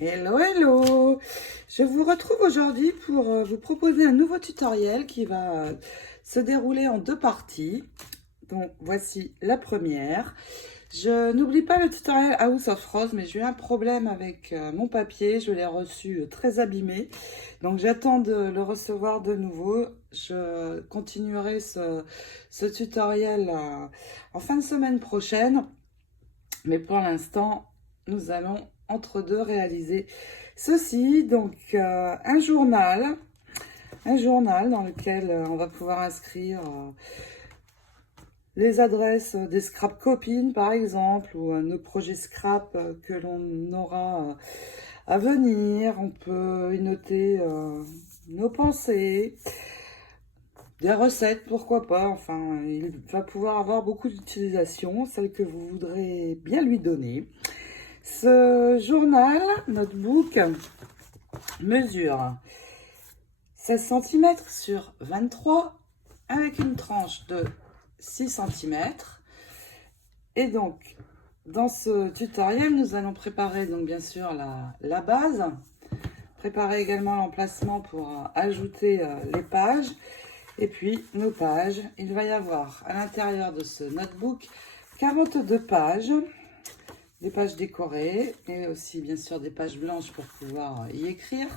Hello, hello! Je vous retrouve aujourd'hui pour vous proposer un nouveau tutoriel qui va se dérouler en deux parties. Donc, voici la première. Je n'oublie pas le tutoriel House of Rose, mais j'ai eu un problème avec mon papier. Je l'ai reçu très abîmé. Donc, j'attends de le recevoir de nouveau. Je continuerai ce tutoriel en fin de semaine prochaine. Mais pour l'instant, nous allons entre deux réaliser ceci. Donc, un journal dans lequel on va pouvoir inscrire les adresses des scrap copines, par exemple, ou nos projets scrap que l'on aura à venir. On peut y noter nos pensées, des recettes, pourquoi pas. Enfin, il va pouvoir avoir beaucoup d'utilisation, celle que vous voudrez bien lui donner. Ce journal, notebook, mesure 16 cm sur 23 avec une tranche de 6 cm. Et donc, dans ce tutoriel, nous allons préparer donc bien sûr la base, préparer également l'emplacement pour ajouter les pages et puis nos pages. Il va y avoir à l'intérieur de ce notebook 42 pages. Des pages décorées et aussi bien sûr des pages blanches pour pouvoir y écrire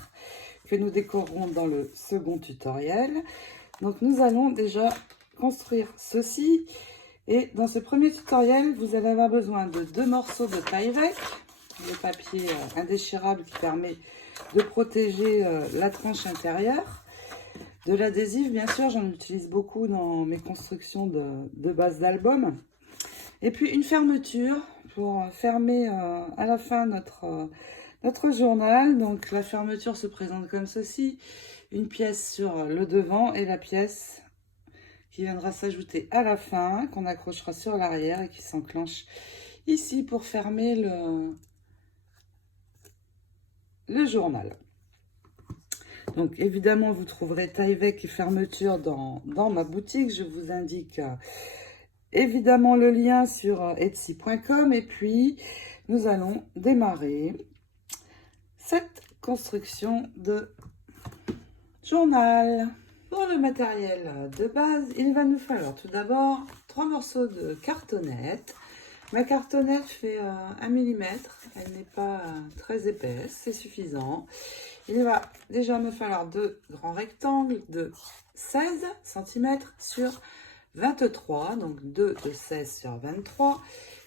que nous décorerons dans le second tutoriel. Donc nous allons déjà construire ceci et dans ce premier tutoriel vous allez avoir besoin de 2 morceaux de Tyvek, le papier indéchirable qui permet de protéger la tranche intérieure, de l'adhésif bien sûr, j'en utilise beaucoup dans mes constructions de bases d'album, et puis une fermeture pour fermer à la fin notre journal. Donc la fermeture se présente comme ceci, une pièce sur le devant et la pièce qui viendra s'ajouter à la fin, qu'on accrochera sur l'arrière et qui s'enclenche ici pour fermer le journal. Donc évidemment vous trouverez Tyvek et fermeture dans ma boutique, je vous indique évidemment le lien sur etsy.com et puis nous allons démarrer cette construction de journal. Pour le matériel de base, il va nous falloir tout d'abord 3 morceaux de cartonnette. Ma cartonnette fait 1 mm, elle n'est pas très épaisse, c'est suffisant. Il va déjà me falloir 2 grands rectangles de 16 cm sur 23, donc 2 de 16 sur 23.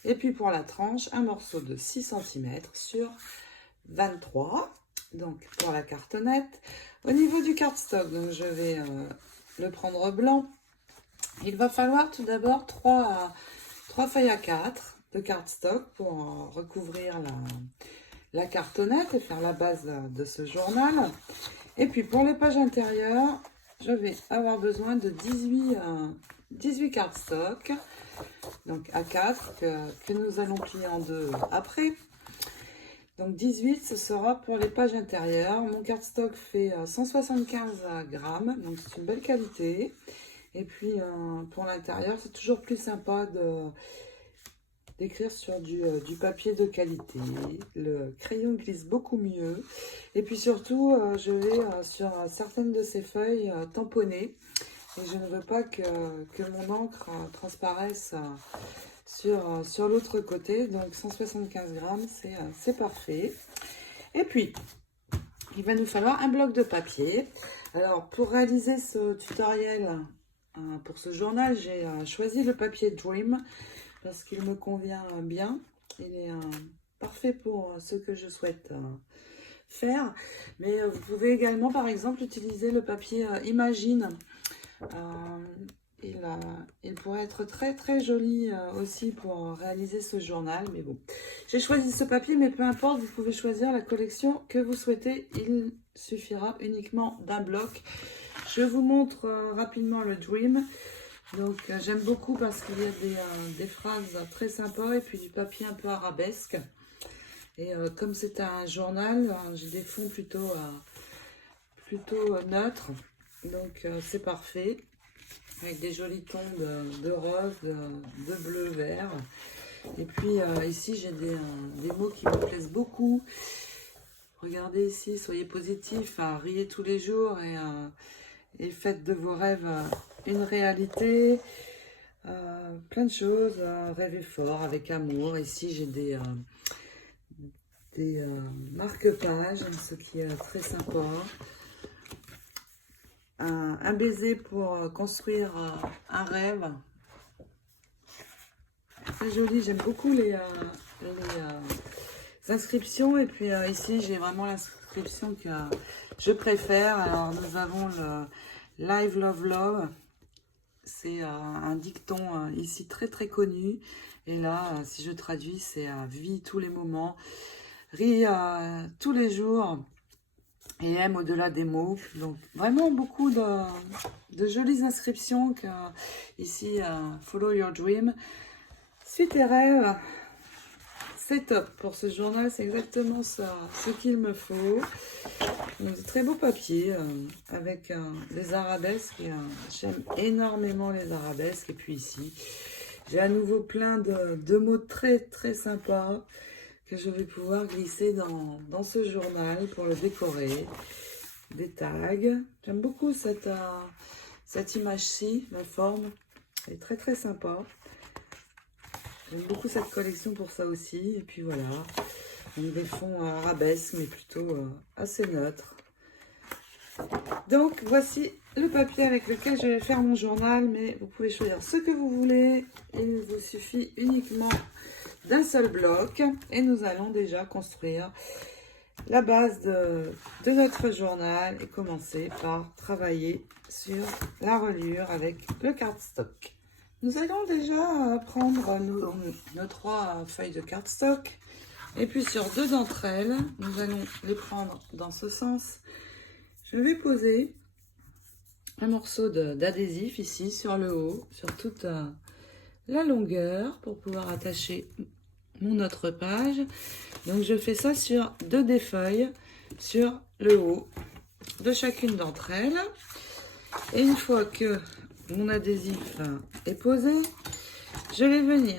Et puis pour la tranche, un morceau de 6 cm sur 23. Donc pour la cartonnette. Au niveau du cardstock, donc je vais le prendre blanc. Il va falloir tout d'abord 3 feuilles à 4 de cardstock pour recouvrir la cartonnette et faire la base de ce journal. Et puis pour les pages intérieures, je vais avoir besoin de 18 cardstock, donc A4 que nous allons plier en deux après. Donc 18, ce sera pour les pages intérieures. Mon cardstock fait 175 grammes, donc c'est une belle qualité. Et puis pour l'intérieur, c'est toujours plus sympa d'écrire sur du papier de qualité. Le crayon glisse beaucoup mieux. Et puis surtout, je vais sur certaines de ces feuilles tamponner. Et je ne veux pas que mon encre transparaisse sur l'autre côté. Donc 175 grammes, c'est parfait. Et puis, il va nous falloir un bloc de papier. Alors, pour réaliser ce tutoriel, pour ce journal, j'ai choisi le papier Dream parce qu'il me convient bien. Il est parfait pour ce que je souhaite faire. Mais vous pouvez également, par exemple, utiliser le papier Imagine. Il pourrait être très très joli aussi pour réaliser ce journal, mais bon. J'ai choisi ce papier, mais peu importe, vous pouvez choisir la collection que vous souhaitez. Il suffira uniquement d'un bloc. Je vous montre rapidement le Dream. Donc j'aime beaucoup parce qu'il y a des phrases très sympas et puis du papier un peu arabesque. Et comme c'est un journal, j'ai des fonds plutôt neutres. Donc c'est parfait. Avec des jolis tons de rose, de bleu, vert. Et puis ici j'ai des mots qui me plaisent beaucoup. Regardez ici, soyez positifs, riez tous les jours et faites de vos rêves une réalité. Plein de choses, rêvez fort avec amour. Ici, j'ai des marque-pages, ce qui est très sympa. Un baiser pour construire un rêve. Très joli, j'aime beaucoup les inscriptions. Et puis ici, j'ai vraiment l'inscription que je préfère. Alors, nous avons le Live Love Love. C'est un dicton ici très très connu. Et là, si je traduis, c'est vie tous les moments, ris tous les jours et aime au-delà des mots. Donc vraiment beaucoup de jolies inscriptions que, ici, Follow Your Dream. Suis tes rêves. C'est top pour ce journal, c'est exactement ça, ce qu'il me faut. Donc, très beau papier avec les arabesques. J'aime énormément les arabesques. Et puis ici, j'ai à nouveau plein de mots très très sympas que je vais pouvoir glisser dans ce journal pour le décorer. Des tags. J'aime beaucoup cette image-ci, la forme. Elle est très très sympa. J'aime beaucoup cette collection pour ça aussi. Et puis voilà, donc des fonds arabesques, mais plutôt assez neutres. Donc voici le papier avec lequel je vais faire mon journal. Mais vous pouvez choisir ce que vous voulez. Il vous suffit uniquement d'un seul bloc. Et nous allons déjà construire la base de notre journal. Et commencer par travailler sur la reliure avec le cardstock. Nous allons déjà prendre nos 3 feuilles de cardstock. Et puis sur 2 d'entre elles, nous allons les prendre dans ce sens. Je vais poser un morceau d'adhésif ici sur le haut, sur toute la longueur pour pouvoir attacher mon autre page. Donc je fais ça sur 2 des feuilles, sur le haut de chacune d'entre elles. Et une fois que mon adhésif est posé, je vais venir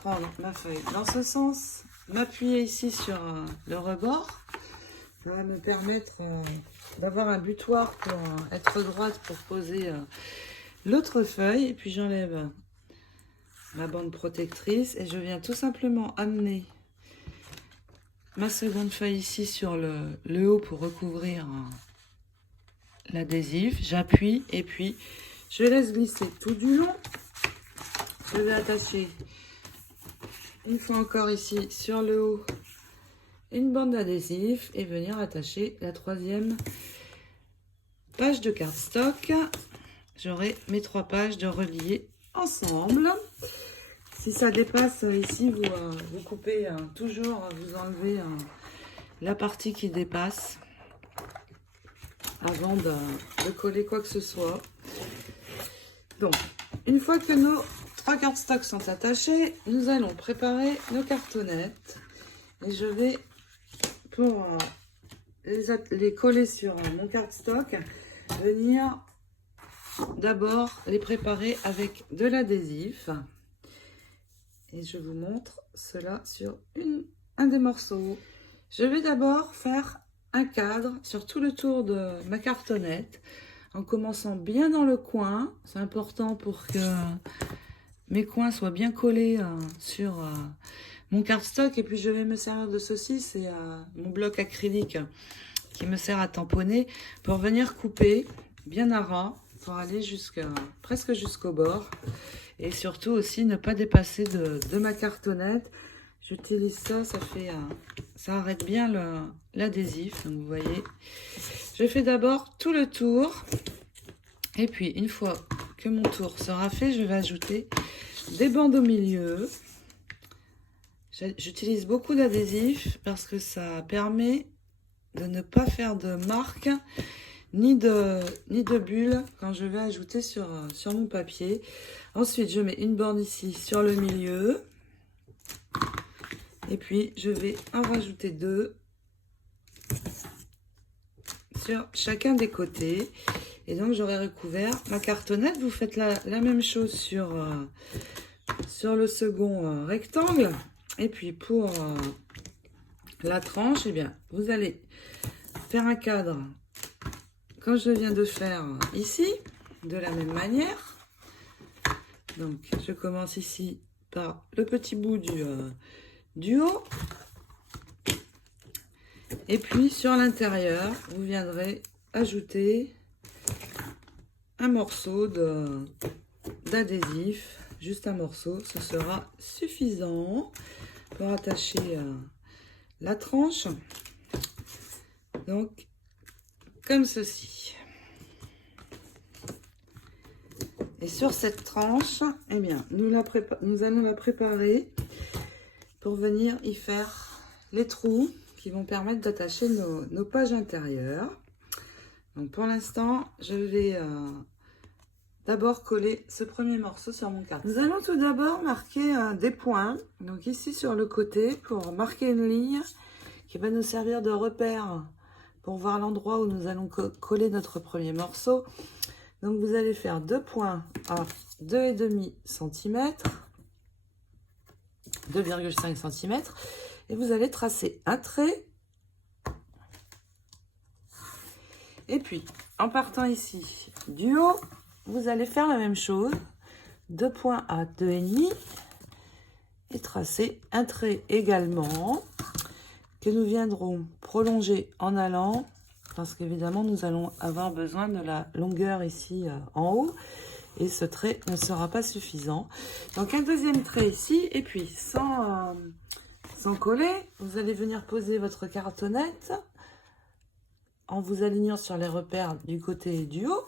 prendre ma feuille dans ce sens, m'appuyer ici sur le rebord. Ça va me permettre d'avoir un butoir pour être droite pour poser l'autre feuille. Et puis j'enlève ma bande protectrice et je viens tout simplement amener ma seconde feuille ici sur le haut pour recouvrir l'adhésif. J'appuie et puis je laisse glisser tout du long. Je vais attacher une fois encore ici sur le haut une bande d'adhésif et venir attacher la 3e page de cardstock. J'aurai mes 3 pages de relier ensemble. Si ça dépasse ici, vous coupez toujours, vous enlevez la partie qui dépasse avant de coller quoi que ce soit. Donc, une fois que nos 3 cardstocks sont attachés, nous allons préparer nos cartonnettes. Et je vais, pour les coller sur mon cardstock, venir d'abord les préparer avec de l'adhésif. Et je vous montre cela sur un des morceaux. Je vais d'abord faire un cadre sur tout le tour de ma cartonnette, en commençant bien dans le coin. C'est important pour que mes coins soient bien collés sur mon cardstock. Et puis je vais me servir de ceci, c'est mon bloc acrylique qui me sert à tamponner pour venir couper bien à ras pour aller presque jusqu'au bord. Et surtout aussi ne pas dépasser de ma cartonnette. J'utilise ça, ça arrête bien l'adhésif. Donc vous voyez, je fais d'abord tout le tour. Et puis une fois que mon tour sera fait, je vais ajouter des bandes au milieu. J'utilise beaucoup d'adhésif parce que ça permet de ne pas faire de marques ni de bulles quand je vais ajouter sur mon papier. Ensuite, je mets une bande ici sur le milieu. Et puis, je vais en rajouter 2 sur chacun des côtés. Et donc, j'aurai recouvert ma cartonnette. Vous faites la même chose sur le second rectangle. Et puis, pour la tranche, eh bien, vous allez faire un cadre comme je viens de faire ici, de la même manière. Donc, je commence ici par le petit bout du haut. Et puis, sur l'intérieur, vous viendrez ajouter un morceau d'adhésif. Juste un morceau, ce sera suffisant pour attacher la tranche. Donc, comme ceci. Et sur cette tranche, eh bien, nous allons la préparer pour venir y faire les trous qui vont permettre d'attacher nos pages intérieures. Donc, pour l'instant, je vais d'abord coller ce premier morceau sur mon carton. Nous allons tout d'abord marquer des points. Donc, ici sur le côté, pour marquer une ligne qui va nous servir de repère pour voir l'endroit où nous allons coller notre premier morceau. Donc, vous allez faire 2 points à 2,5 cm, 2,5 cm, et vous allez tracer un trait. Et puis, en partant ici du haut, vous allez faire la même chose, 2 points à 2,5 et tracer un trait également que nous viendrons prolonger en allant, parce qu'évidemment nous allons avoir besoin de la longueur ici en haut et ce trait ne sera pas suffisant. Donc un deuxième trait ici, et puis sans coller, vous allez venir poser votre cartonnette en vous alignant sur les repères du côté et du haut.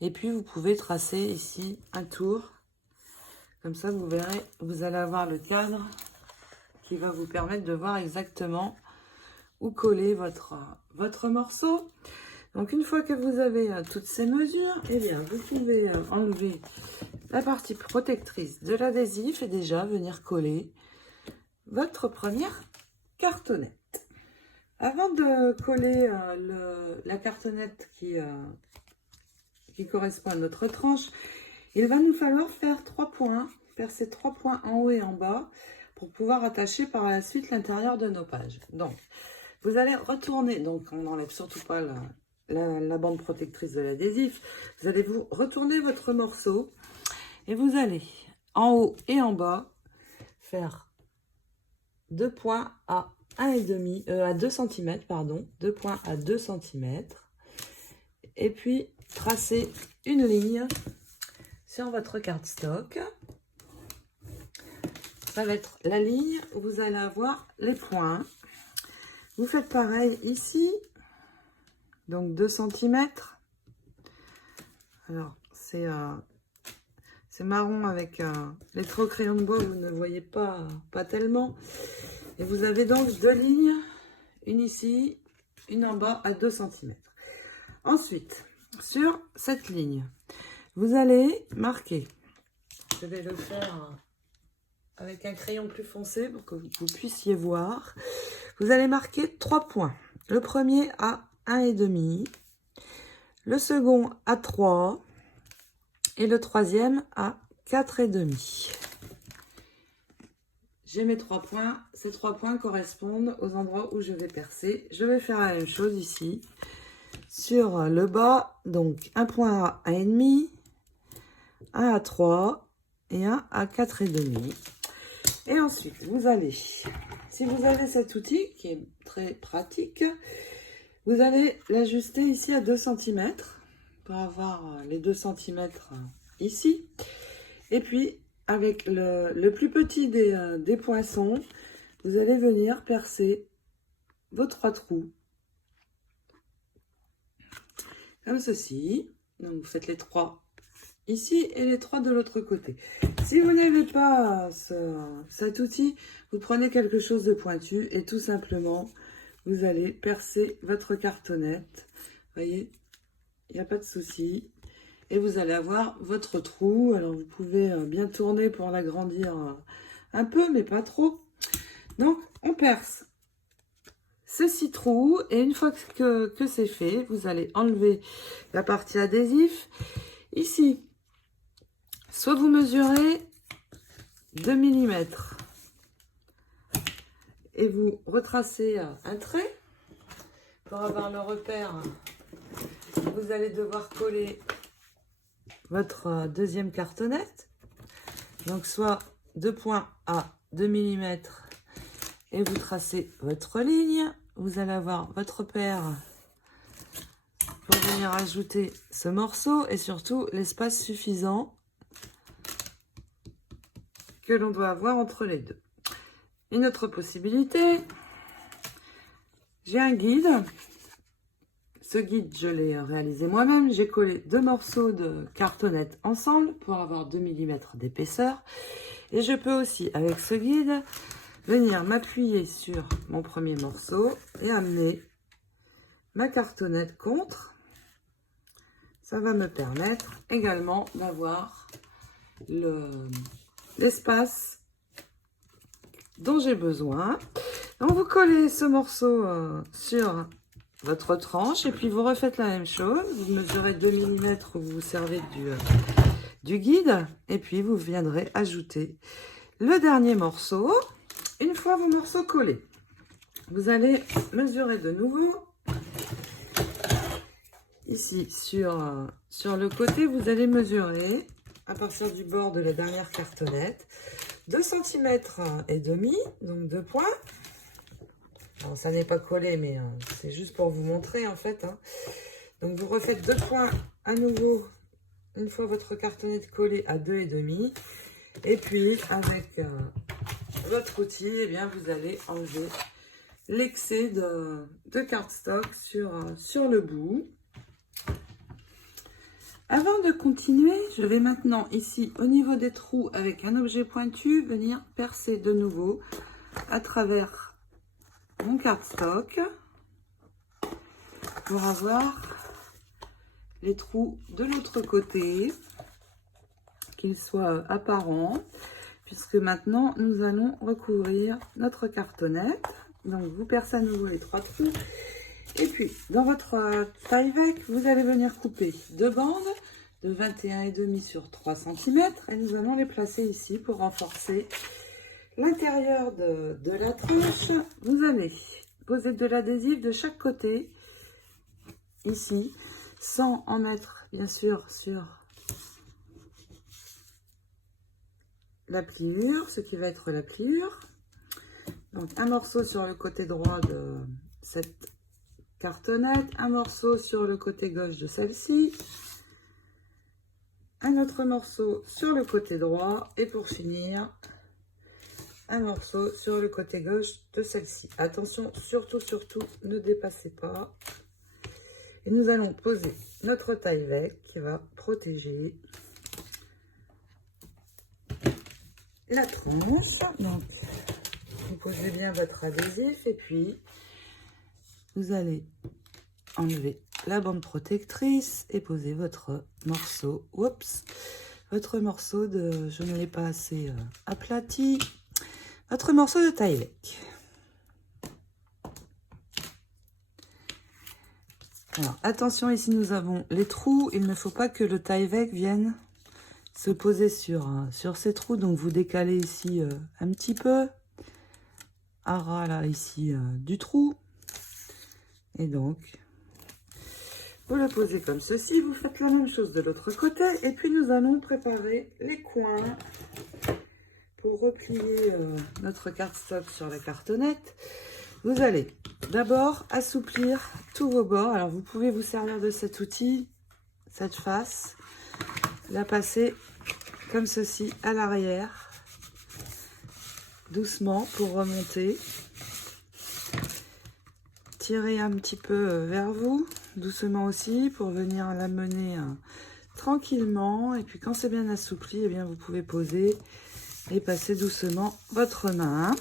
Et puis vous pouvez tracer ici un tour, comme ça vous verrez, vous allez avoir le cadre qui va vous permettre de voir exactement où coller votre morceau. Donc une fois que vous avez toutes ces mesures, eh bien vous pouvez enlever la partie protectrice de l'adhésif et déjà venir coller votre première cartonnette. Avant de coller la cartonnette qui correspond à notre tranche, il va nous falloir faire 3 points, faire ces 3 points en haut et en bas pour pouvoir attacher par la suite l'intérieur de nos pages. Donc, vous allez retourner, donc on n'enlève surtout pas la bande protectrice de l'adhésif, vous allez vous retourner votre morceau et vous allez en haut et en bas faire 2 points à 2 cm, pardon, 2 points à 2 cm, et puis tracer une ligne sur votre cardstock. Ça va être la ligne où vous allez avoir les points. Vous faites pareil ici, donc 2 cm. Alors, c'est marron avec les traits au crayon de bois, vous ne voyez pas tellement. Et vous avez donc 2 lignes, une ici, une en bas à 2 cm. Ensuite, sur cette ligne, vous allez marquer, je vais le faire avec un crayon plus foncé pour que vous puissiez voir. Vous allez marquer 3 points. Le premier à 1,5, le second à 3 et le troisième à 4,5. J'ai mes 3 points. Ces 3 points correspondent aux endroits où je vais percer. Je vais faire la même chose ici. Sur le bas, donc un point à 1,5, un à 3 et un à 4,5. Et ensuite, vous allez, si vous avez cet outil qui est très pratique, vous allez l'ajuster ici à 2 cm pour avoir les 2 cm ici. Et puis, avec le plus petit des poinçons, vous allez venir percer vos 3 trous. Comme ceci. Donc, vous faites les 3 ici et les 3 de l'autre côté. Si vous n'avez pas cet outil, vous prenez quelque chose de pointu et tout simplement, vous allez percer votre cartonnette. Vous voyez, il n'y a pas de souci. Et vous allez avoir votre trou. Alors, vous pouvez bien tourner pour l'agrandir un peu, mais pas trop. Donc, on perce ces 6 trous. Et une fois que c'est fait, vous allez enlever la partie adhésif. Ici, soit vous mesurez 2 mm et vous retracez un trait. Pour avoir le repère, vous allez devoir coller votre deuxième cartonnette. Donc soit 2 points à 2 mm et vous tracez votre ligne. Vous allez avoir votre repère pour venir ajouter ce morceau et surtout l'espace suffisant que l'on doit avoir entre les deux. Une autre possibilité, j'ai un guide. Ce guide, je l'ai réalisé moi-même. J'ai collé 2 morceaux de cartonnette ensemble pour avoir 2 mm d'épaisseur. Et je peux aussi, avec ce guide, venir m'appuyer sur mon premier morceau et amener ma cartonnette contre. Ça va me permettre également d'avoir l'espace dont j'ai besoin. Donc vous collez ce morceau sur votre tranche et puis vous refaites la même chose. Vous mesurez 2 mm, vous vous servez du guide et puis vous viendrez ajouter le dernier morceau. Une fois vos morceaux collés, vous allez mesurer de nouveau. Ici, sur le côté, vous allez mesurer à partir du bord de la dernière cartonnette 2 cm et demi, donc 2 points. Alors, ça n'est pas collé, mais c'est juste pour vous montrer en fait. Donc, vous refaites 2 points à nouveau une fois votre cartonnette collée à 2,5. Et puis, avec votre outil, eh bien, vous allez enlever l'excès de cardstock sur le bout. Avant de continuer, je vais maintenant ici au niveau des trous avec un objet pointu venir percer de nouveau à travers mon cardstock pour avoir les trous de l'autre côté, qu'ils soient apparents, puisque maintenant nous allons recouvrir notre cartonnette. Donc vous percez à nouveau les 3 trous. Et puis, dans votre taille-vec, vous allez venir couper 2 bandes de 21,5 sur 3 cm. Et nous allons les placer ici pour renforcer l'intérieur de la tranche. Vous allez poser de l'adhésif de chaque côté, ici, sans en mettre, bien sûr, sur la pliure, ce qui va être la pliure. Donc, un morceau sur le côté droit de cette cartonnette, un morceau sur le côté gauche de celle-ci, un autre morceau sur le côté droit et pour finir un morceau sur le côté gauche de celle-ci. Attention, surtout ne dépassez pas. Et nous allons poser notre taille-vec qui va protéger la tranche. Donc vous posez bien votre adhésif et puis vous allez enlever la bande protectrice et poser votre morceau. Oups, votre morceau de, je ne l'ai pas assez aplati, votre morceau de taille-vec. Alors attention, ici nous avons les trous. Il ne faut pas que le taille-vec vienne se poser sur ces trous. Donc vous décalez ici un petit peu à ras là ici du trou. Et donc, vous le posez comme ceci. Vous faites la même chose de l'autre côté. Et puis, nous allons préparer les coins pour replier notre cardstock sur la cartonnette. Vous allez d'abord assouplir tous vos bords. Alors, vous pouvez vous servir de cet outil, cette face, la passer comme ceci à l'arrière, doucement pour remonter. Tirez un petit peu vers vous, doucement aussi, pour venir l'amener tranquillement. Et puis quand c'est bien assoupli, eh bien vous pouvez poser et passer doucement votre main.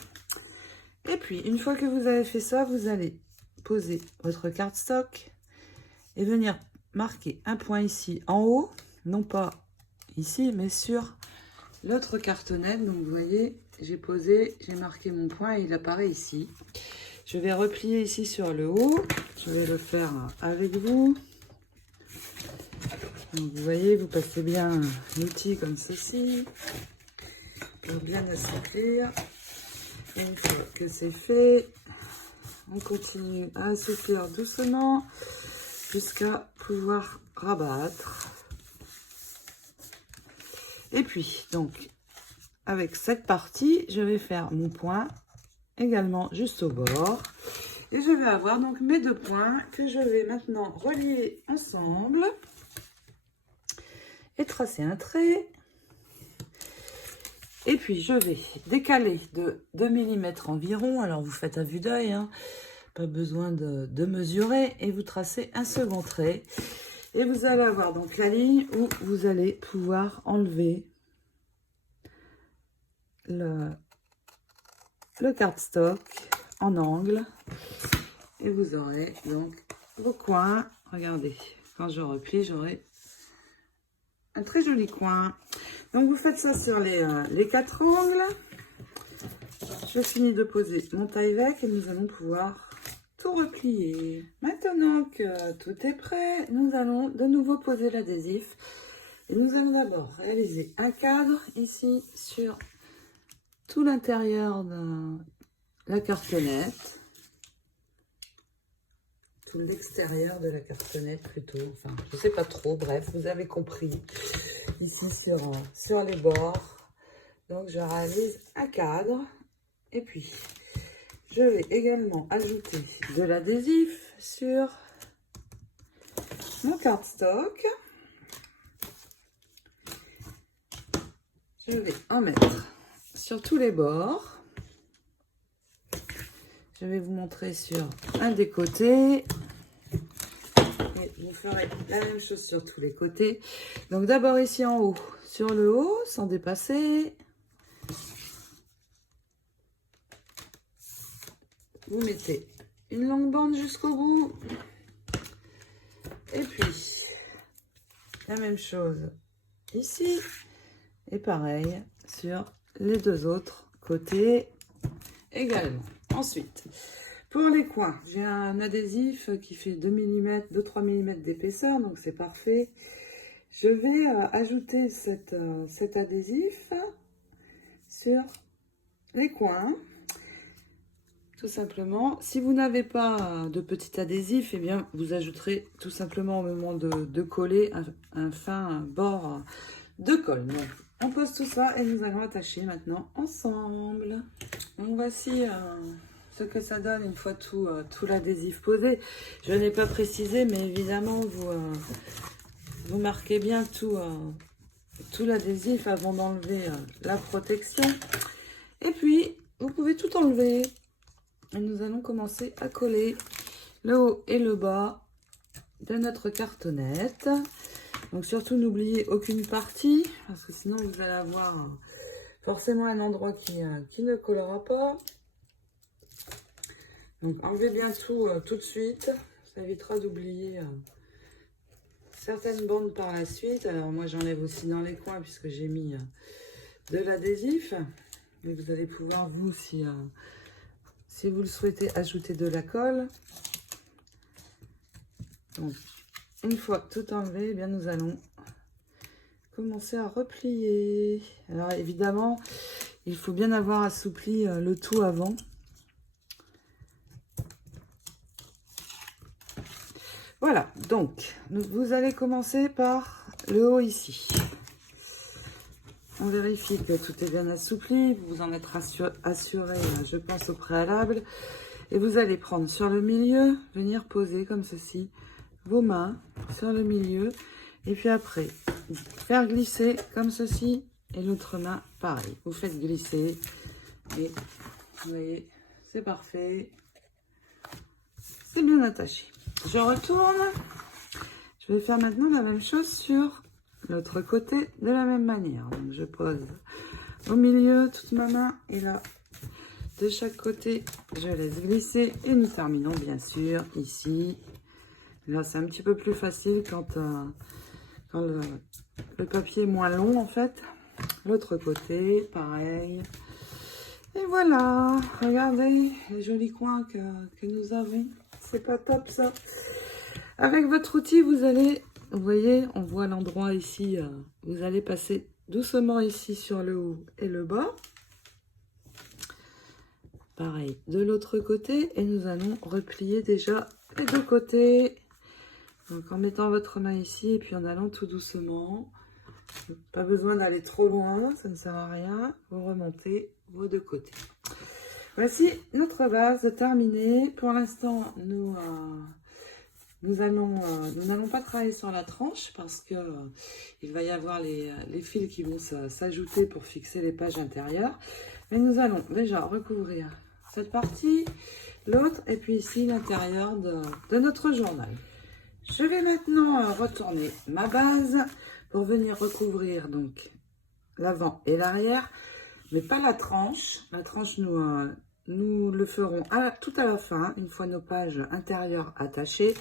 Et puis, une fois que vous avez fait ça, vous allez poser votre cardstock et venir marquer un point ici en haut, non pas ici, mais sur l'autre cartonnette. Donc vous voyez, j'ai posé, j'ai marqué mon point et il apparaît ici. Je vais replier ici sur le haut. Je vais le faire avec vous. Donc, vous voyez, vous passez bien l'outil comme ceci pour bien assouplir. Une fois que c'est fait, on continue à assouplir doucement jusqu'à pouvoir rabattre. Et puis, donc, avec cette partie, je vais faire mon point également juste au bord. Et je vais avoir donc mes 2 points que je vais maintenant relier ensemble et tracer un trait. Et puis, je vais décaler de 2 mm environ. Alors, vous faites à vue d'œil, hein, pas besoin de mesurer. Et vous tracez un second trait. Et vous allez avoir donc la ligne où vous allez pouvoir enlever le cardstock en angle. Et vous aurez donc vos coins. Regardez, quand je replie, j'aurai un très joli coin. Donc vous faites ça sur les 4 angles. Je finis de poser mon taille-vec et nous allons pouvoir tout replier. Maintenant que tout est prêt, nous allons de nouveau poser l'adhésif. Et nous allons d'abord réaliser un cadre ici sur tout l'intérieur de la cartonnette. Tout l'extérieur de la cartonnette plutôt. Enfin, je ne sais pas trop. Bref, vous avez compris. Ici sur les bords. Donc, je réalise un cadre. Et puis, je vais également ajouter de l'adhésif sur mon cardstock. Je vais en mettre sur tous les bords. Je vais vous montrer sur un des côtés. Et vous ferez la même chose sur tous les côtés. Donc d'abord ici en haut, sur le haut, sans dépasser. Vous mettez une longue bande jusqu'au bout. Et puis, la même chose ici. Et pareil sur les 2 autres côtés également. Ensuite, pour les coins, j'ai un adhésif qui fait 2 mm, 2-3 mm d'épaisseur, donc c'est parfait. Je vais ajouter cet adhésif sur les coins. Tout simplement, si vous n'avez pas de petit adhésif, eh bien, vous ajouterez tout simplement au moment de coller un fin bord de colle. Donc, on pose tout ça et nous allons attacher maintenant ensemble. Donc, voici ce que ça donne une fois tout l'adhésif posé. Je n'ai pas précisé, mais évidemment, vous marquez bien tout l'adhésif avant d'enlever la protection. Et puis, vous pouvez tout enlever. Et nous allons commencer à coller le haut et le bas de notre cartonnette. Donc surtout n'oubliez aucune partie, parce que sinon vous allez avoir forcément un endroit qui ne collera pas. Donc enlevez bien tout de suite, ça évitera d'oublier certaines bandes par la suite. Alors moi j'enlève aussi dans les coins puisque j'ai mis de l'adhésif. Et vous allez pouvoir vous si vous le souhaitez ajouter de la colle. Donc, une fois tout enlevé, eh bien nous allons commencer à replier. Alors évidemment, il faut bien avoir assoupli le tout avant. Voilà, donc vous allez commencer par le haut ici. On vérifie que tout est bien assoupli, vous vous en êtes assuré, je pense, au préalable. Et vous allez prendre sur le milieu, venir poser comme ceci, vos mains sur le milieu. Et puis après, faire glisser comme ceci. Et l'autre main, pareil. Vous faites glisser. Et vous voyez, c'est parfait. C'est bien attaché. Je retourne. Je vais faire maintenant la même chose sur l'autre côté de la même manière. Donc je pose au milieu toute ma main et là de chaque côté je laisse glisser et nous terminons bien sûr ici. Là c'est un petit peu plus facile quand le papier est moins long en fait. L'autre côté pareil. Et voilà, regardez les jolis coins que nous avons. C'est pas top ça. Avec votre outil vous allez, vous voyez, on voit l'endroit ici, vous allez passer doucement ici sur le haut et le bas. Pareil de l'autre côté et nous allons replier déjà les deux côtés. Donc en mettant votre main ici et puis en allant tout doucement. Pas besoin d'aller trop loin, ça ne sert à rien. Vous remontez vos deux côtés. Voici notre base terminée. Pour l'instant, nous n'allons pas travailler sur la tranche parce que il va y avoir les fils qui vont s'ajouter pour fixer les pages intérieures. Mais nous allons déjà recouvrir cette partie, l'autre et puis ici l'intérieur de notre journal. Je vais maintenant retourner ma base pour venir recouvrir donc l'avant et l'arrière, mais pas la tranche. La tranche, nous le ferons tout à la fin, une fois nos pages intérieures attachées.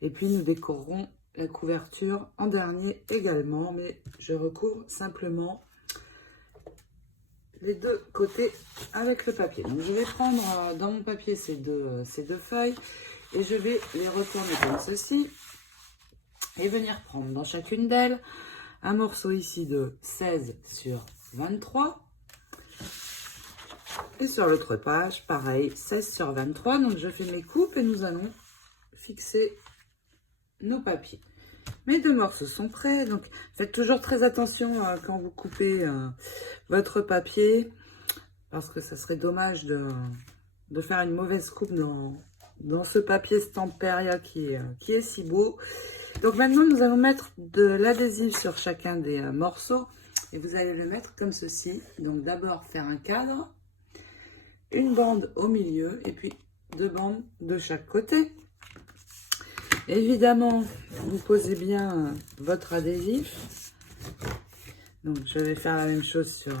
Et puis nous décorerons la couverture en dernier également, mais je recouvre simplement les deux côtés avec le papier. Donc je vais prendre dans mon papier ces deux feuilles et je vais les retourner comme ceci et venir prendre dans chacune d'elles un morceau ici de 16 sur 23 et sur l'autre page pareil 16 sur 23. Donc je fais mes coupes et nous allons fixer nos papiers. Mes deux morceaux sont prêts, donc faites toujours très attention quand vous coupez votre papier parce que ça serait dommage de faire une mauvaise coupe dans ce papier Stamperia qui est si beau. Donc maintenant nous allons mettre de l'adhésif sur chacun des morceaux et vous allez le mettre comme ceci. Donc d'abord faire un cadre, une bande au milieu et puis deux bandes de chaque côté. Évidemment, vous posez bien votre adhésif. Donc, je vais faire la même chose sur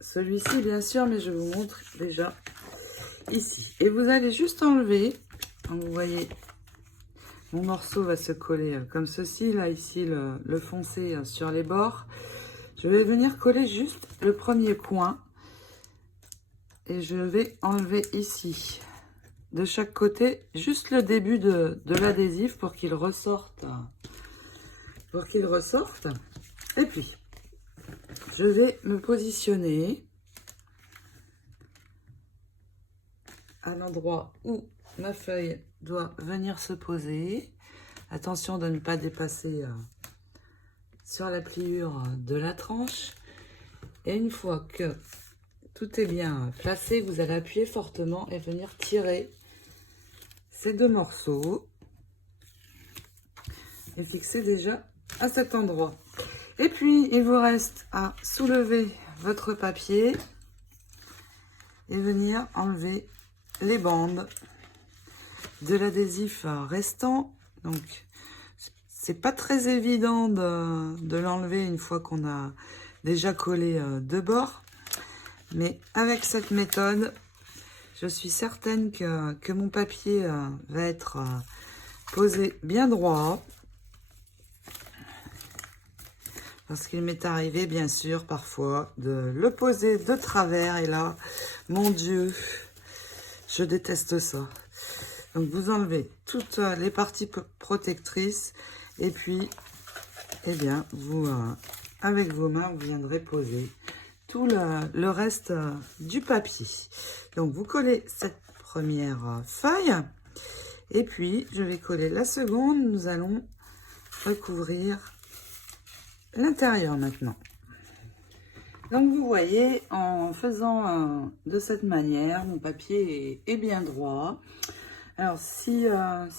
celui-ci, bien sûr, mais je vous montre déjà ici. Et vous allez juste enlever, donc vous voyez, mon morceau va se coller comme ceci. Là, ici, le foncé sur les bords. Je vais venir coller juste le premier coin. Et je vais enlever ici. De chaque côté, juste le début de l'adhésif pour qu'il ressorte. Et puis, je vais me positionner à l'endroit où ma feuille doit venir se poser. Attention de ne pas dépasser sur la pliure de la tranche. Et une fois que tout est bien placé, vous allez appuyer fortement et venir tirer ces deux morceaux et fixer déjà à cet endroit. Et puis, il vous reste à soulever votre papier et venir enlever les bandes de l'adhésif restant. Donc, c'est pas très évident de l'enlever une fois qu'on a déjà collé deux bords. Mais avec cette méthode, je suis certaine que mon papier va être posé bien droit. Parce qu'il m'est arrivé, bien sûr, parfois, de le poser de travers. Et là, mon Dieu, je déteste ça. Donc, vous enlevez toutes les parties protectrices. Et puis, eh bien, vous, avec vos mains, vous viendrez poser tout le reste du papier. Donc, vous collez cette première feuille. Et puis, je vais coller la seconde. Nous allons recouvrir l'intérieur maintenant. Donc, vous voyez, en faisant de cette manière, mon papier est bien droit. Alors, si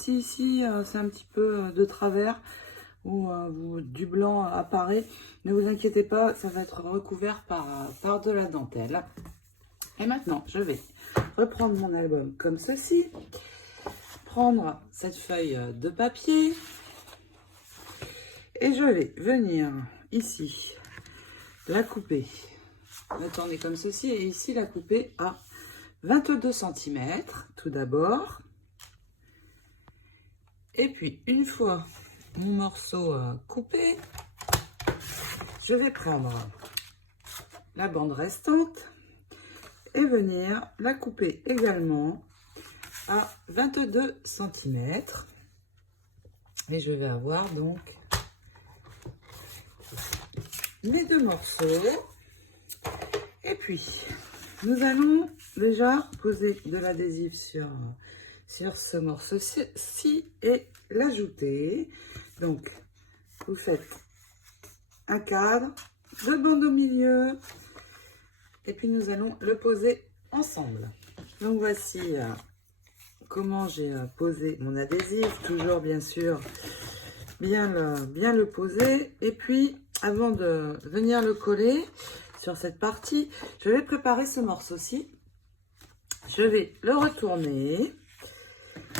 ici, c'est un petit peu de travers, ou du blanc apparaît, ne vous inquiétez pas, ça va être recouvert par de la dentelle. Et maintenant, je vais reprendre mon album comme ceci, prendre cette feuille de papier et je vais venir ici la couper, la tourner comme ceci et ici la couper à 22 cm tout d'abord. Et puis, une fois mon morceau coupé, je vais prendre la bande restante et venir la couper également à 22 cm. Et je vais avoir donc mes deux morceaux. Et puis, nous allons déjà poser de l'adhésif sur ce morceau-ci et l'ajouter. Donc, vous faites un cadre, 2 bandes au milieu, et puis nous allons le poser ensemble. Donc voici comment j'ai posé mon adhésif, toujours bien sûr bien le poser. Et puis avant de venir le coller sur cette partie, je vais préparer ce morceau-ci. Je vais le retourner.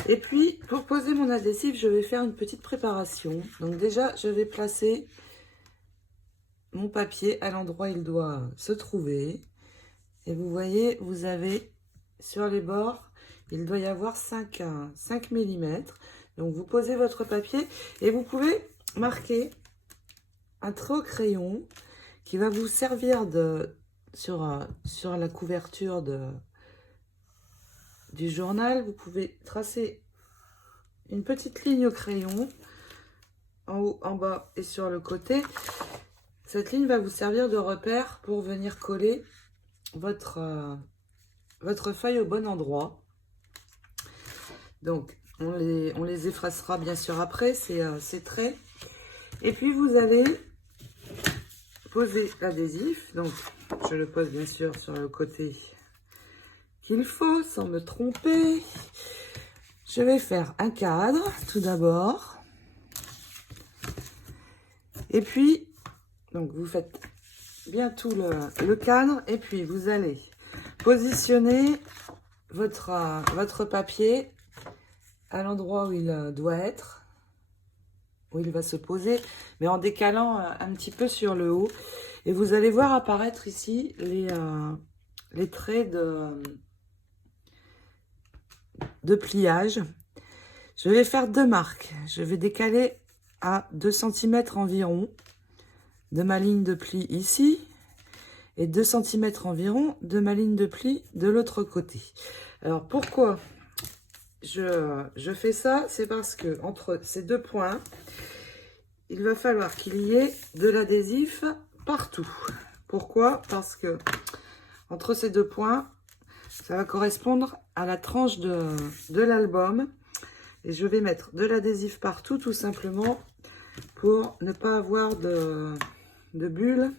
Et puis pour poser mon adhésif, je vais faire une petite préparation. Donc déjà, je vais placer mon papier à l'endroit où il doit se trouver. Et vous voyez, vous avez sur les bords, il doit y avoir 5 mm. Donc vous posez votre papier et vous pouvez marquer un trait au crayon qui va vous servir sur la couverture du journal. Vous pouvez tracer une petite ligne au crayon en haut, en bas et sur le côté. Cette ligne va vous servir de repère pour venir coller votre feuille au bon endroit. Donc on les effacera bien sûr après ces traits. Et puis vous allez poser l'adhésif. Donc je le pose bien sûr sur le côté qu'il faut sans me tromper. Je vais faire un cadre tout d'abord. Et puis donc vous faites bien tout le cadre et puis vous allez positionner votre papier à l'endroit où il doit être, où il va se poser, mais en décalant un petit peu sur le haut. Et vous allez voir apparaître ici les traits de pliage. Je vais faire 2 marques. Je vais décaler à 2 cm environ de ma ligne de pli ici et 2 cm environ de ma ligne de pli de l'autre côté. Alors pourquoi je fais ça? C'est parce que entre ces 2 points, il va falloir qu'il y ait de l'adhésif partout. Pourquoi? Parce que entre ces 2 points, ça va correspondre à la tranche de l'album. Et je vais mettre de l'adhésif partout, tout simplement, pour ne pas avoir de bulles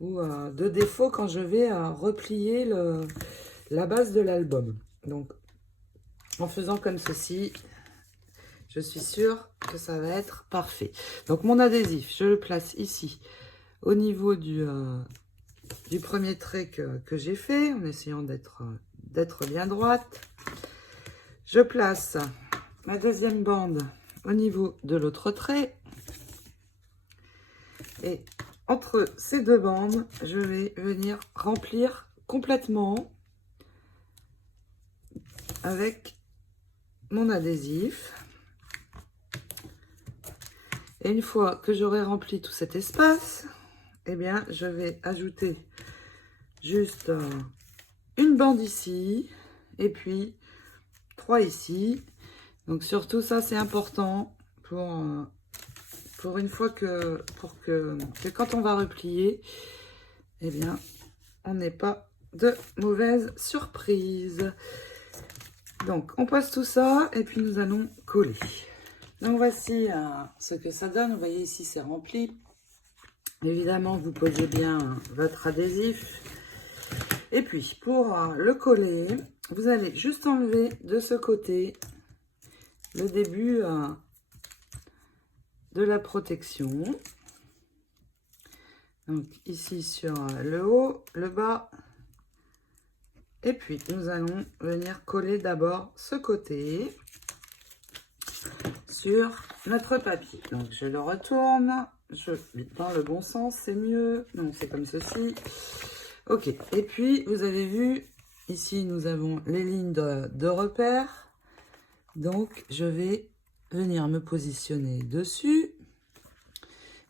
ou de défauts quand je vais replier la base de l'album. Donc, en faisant comme ceci, je suis sûre que ça va être parfait. Donc, mon adhésif, je le place ici, au niveau du premier trait que j'ai fait, en essayant d'être bien droite. Je place ma deuxième bande au niveau de l'autre trait. Et entre ces 2 bandes, je vais venir remplir complètement avec mon adhésif. Et une fois que j'aurai rempli tout cet espace, eh bien, je vais ajouter juste une bande ici et puis 3 ici. Donc surtout ça, c'est important pour une fois que quand on va replier, eh bien, on n'ait pas de mauvaises surprises. Donc, on pose tout ça et puis nous allons coller. Donc, voici ce que ça donne. Vous voyez ici, c'est rempli. Évidemment, vous posez bien votre adhésif. Et puis, pour le coller, vous allez juste enlever de ce côté le début de la protection. Donc, ici sur le haut, le bas. Et puis, nous allons venir coller d'abord ce côté sur notre papier. Donc, je le retourne. Je mets dans le bon sens, c'est mieux. Donc, c'est comme ceci. Ok. Et puis, vous avez vu, ici, nous avons les lignes de repère. Donc, je vais venir me positionner dessus.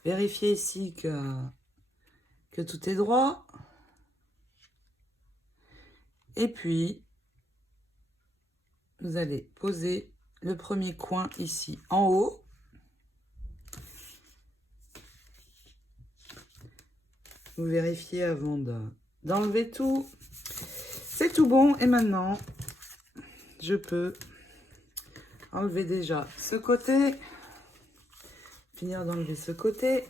Vérifier ici que tout est droit. Et puis, vous allez poser le premier coin ici en haut. Vous vérifiez avant d'enlever tout. C'est tout bon. Et maintenant, je peux enlever déjà ce côté. Finir d'enlever ce côté.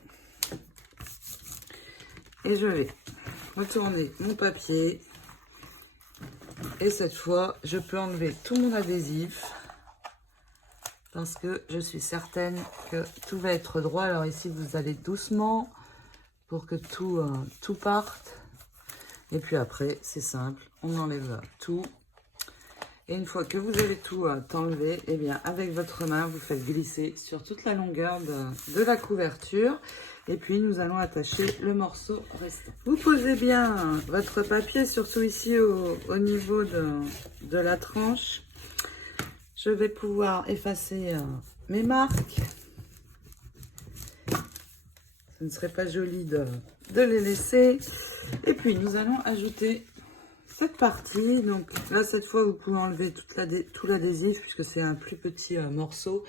Et je vais retourner mon papier. Et cette fois, je peux enlever tout mon adhésif. Parce que je suis certaine que tout va être droit. Alors ici, vous allez doucement pour que tout parte. Et puis après, c'est simple. On enlève tout. Et une fois que vous avez tout enlevé, eh bien, avec votre main, vous faites glisser sur toute la longueur de la couverture. Et puis, nous allons attacher le morceau restant. Vous posez bien votre papier, surtout ici au niveau de la tranche. Je vais pouvoir effacer mes marques. Ce ne serait pas joli de les laisser. Et puis, nous allons ajouter cette partie. Donc là, cette fois, vous pouvez enlever tout l'adhésif puisque c'est un plus petit morceau.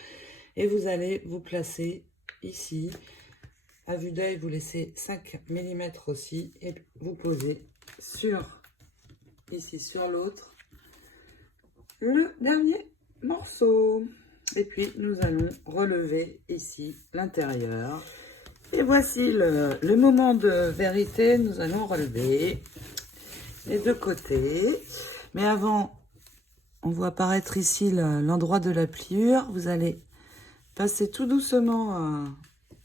Et vous allez vous placer ici. À vue d'œil, vous laissez 5 mm aussi. Et vous posez ici sur l'autre, le dernier morceau. Et puis, nous allons relever ici l'intérieur. Et voici le moment de vérité. Nous allons relever les deux côtés. Mais avant, on voit apparaître ici l'endroit de la pliure. Vous allez passer tout doucement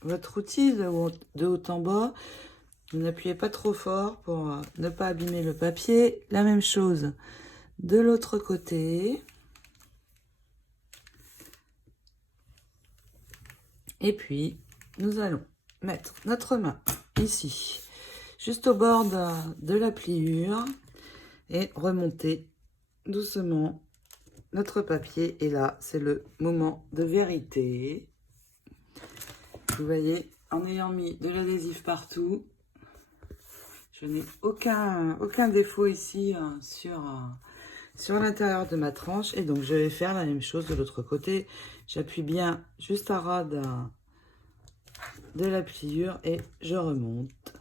votre outil de haut en bas. Vous n'appuyez pas trop fort pour ne pas abîmer le papier. La même chose de l'autre côté. Et puis, nous allons mettre notre main ici, juste au bord de la pliure et remonter doucement notre papier. Et là, c'est le moment de vérité. Vous voyez, en ayant mis de l'adhésif partout, je n'ai aucun défaut ici sur l'intérieur de ma tranche. Et donc, je vais faire la même chose de l'autre côté. J'appuie bien juste à ras de la pliure et je remonte.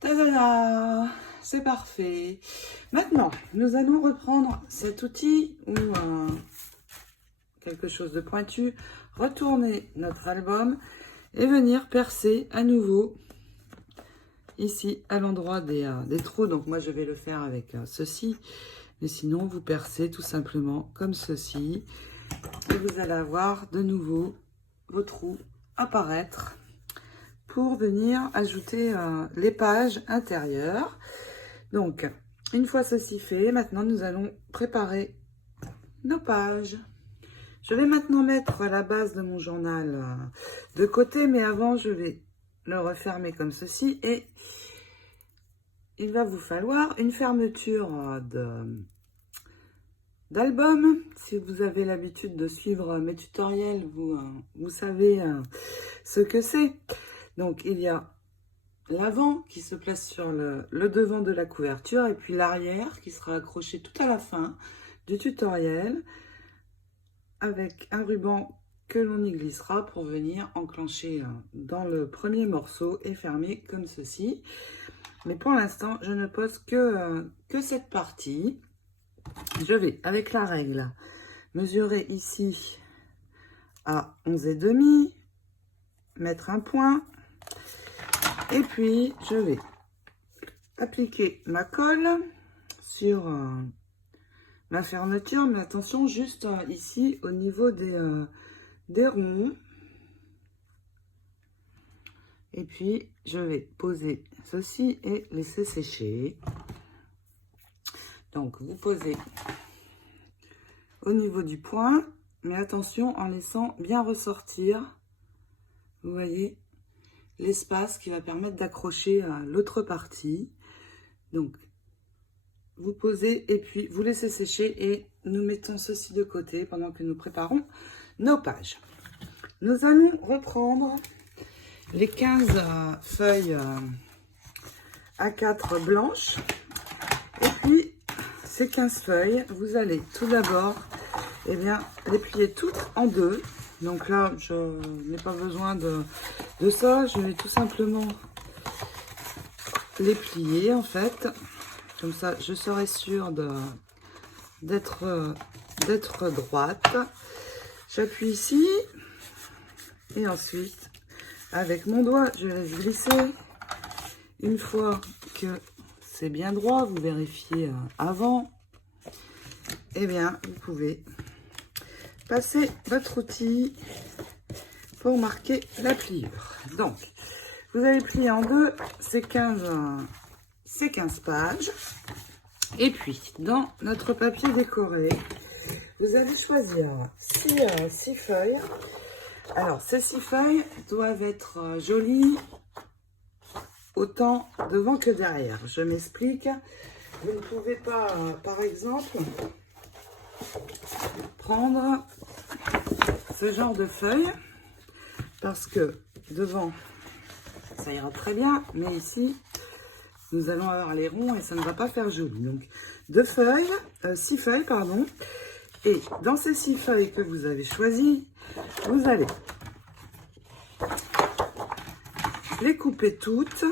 Tadada! C'est parfait. Maintenant, nous allons reprendre cet outil ou quelque chose de pointu, retourner notre album et venir percer à nouveau ici à l'endroit des trous. Donc moi, je vais le faire avec ceci. Mais sinon, vous percez tout simplement comme ceci. Et vous allez avoir de nouveau vos trous apparaître pour venir ajouter les pages intérieures. Donc, une fois ceci fait, maintenant nous allons préparer nos pages. Je vais maintenant mettre la base de mon journal de côté, mais avant je vais le refermer comme ceci et il va vous falloir une fermeture d'album. Si vous avez l'habitude de suivre mes tutoriels, vous savez ce que c'est. Donc, il y a l'avant qui se place sur le devant de la couverture et puis l'arrière qui sera accroché tout à la fin du tutoriel avec un ruban que l'on y glissera pour venir enclencher dans le premier morceau et fermer comme ceci. Mais pour l'instant, je ne pose que cette partie. Je vais, avec la règle, mesurer ici à 11,5, mettre un point. Et puis, je vais appliquer ma colle sur ma fermeture. Mais attention, juste ici, au niveau des ronds. Et puis, je vais poser ceci et laisser sécher. Donc, vous posez au niveau du point. Mais attention, en laissant bien ressortir, vous voyez, l'espace qui va permettre d'accrocher l'autre partie. Donc, vous posez et puis vous laissez sécher et nous mettons ceci de côté pendant que nous préparons nos pages. Nous allons reprendre les 15 feuilles A4 blanches et puis ces 15 feuilles, vous allez tout d'abord les plier toutes en deux. Donc là, je n'ai pas besoin de ça. Je vais tout simplement les plier en fait. Comme ça, je serai sûre d'être droite. J'appuie ici. Et ensuite, avec mon doigt, je laisse glisser. Une fois que c'est bien droit, vous vérifiez avant. Eh bien, vous pouvez passer votre outil pour marquer la pliure. Donc, vous allez plier en deux, c'est 15 pages. Et puis, dans notre papier décoré, vous allez choisir 6 feuilles. Alors, ces 6 feuilles doivent être jolies autant devant que derrière. Je m'explique. Vous ne pouvez pas, par exemple, prendre ce genre de feuilles parce que devant, ça ira très bien, mais ici, nous allons avoir les ronds et ça ne va pas faire joli. Donc, 6 feuilles, pardon. Et dans ces 6 feuilles que vous avez choisies, vous allez les couper toutes,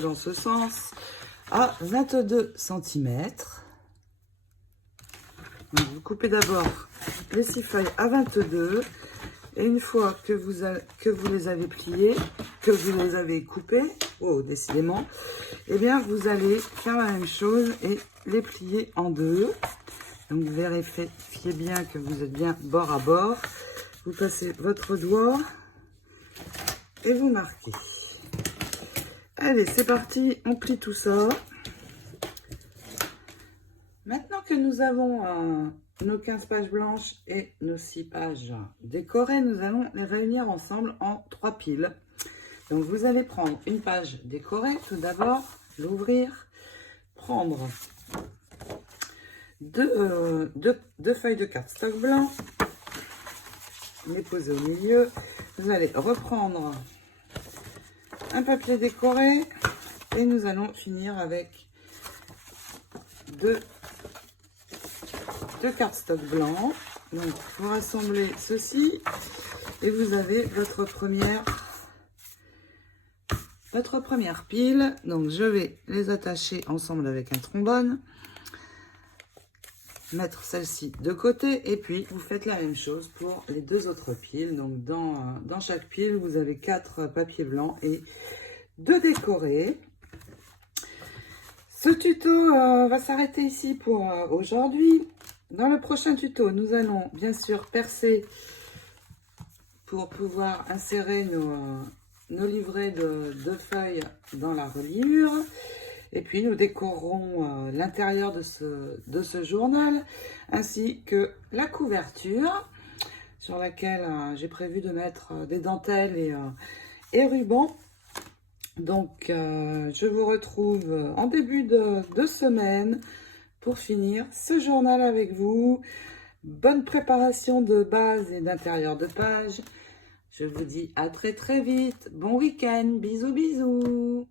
dans ce sens, à 22 cm. Donc, vous coupez d'abord les 6 feuilles à 22. Et une fois que vous les avez pliées, que vous les avez coupées, oh, décidément, eh bien, vous allez faire la même chose et les plier en deux. Donc, vérifiez bien que vous êtes bien bord à bord. Vous passez votre doigt et vous marquez. Allez, c'est parti, on plie tout ça. Maintenant que nous avons nos 15 pages blanches et nos 6 pages décorées, nous allons les réunir ensemble en 3 piles. Donc, vous allez prendre une page décorée, tout d'abord, l'ouvrir, prendre deux feuilles de cardstock blanc, les poser au milieu. Vous allez reprendre un papier décoré et nous allons finir avec deux cardstock blanc. Donc, vous rassemblez ceci et vous avez votre première pile. Donc, je vais les attacher ensemble avec un trombone. Mettre celle-ci de côté et puis vous faites la même chose pour les 2 autres piles. Donc dans chaque pile vous avez 4 papiers blancs et 2 décorés. Ce tuto va s'arrêter ici pour aujourd'hui. Dans le prochain tuto, nous allons bien sûr percer pour pouvoir insérer nos livrets de feuilles dans la reliure. Et puis, nous décorerons l'intérieur de ce journal, ainsi que la couverture, sur laquelle j'ai prévu de mettre des dentelles et rubans. Donc, je vous retrouve en début de semaine pour finir ce journal avec vous. Bonne préparation de base et d'intérieur de page. Je vous dis à très très vite. Bon week-end. Bisous, bisous.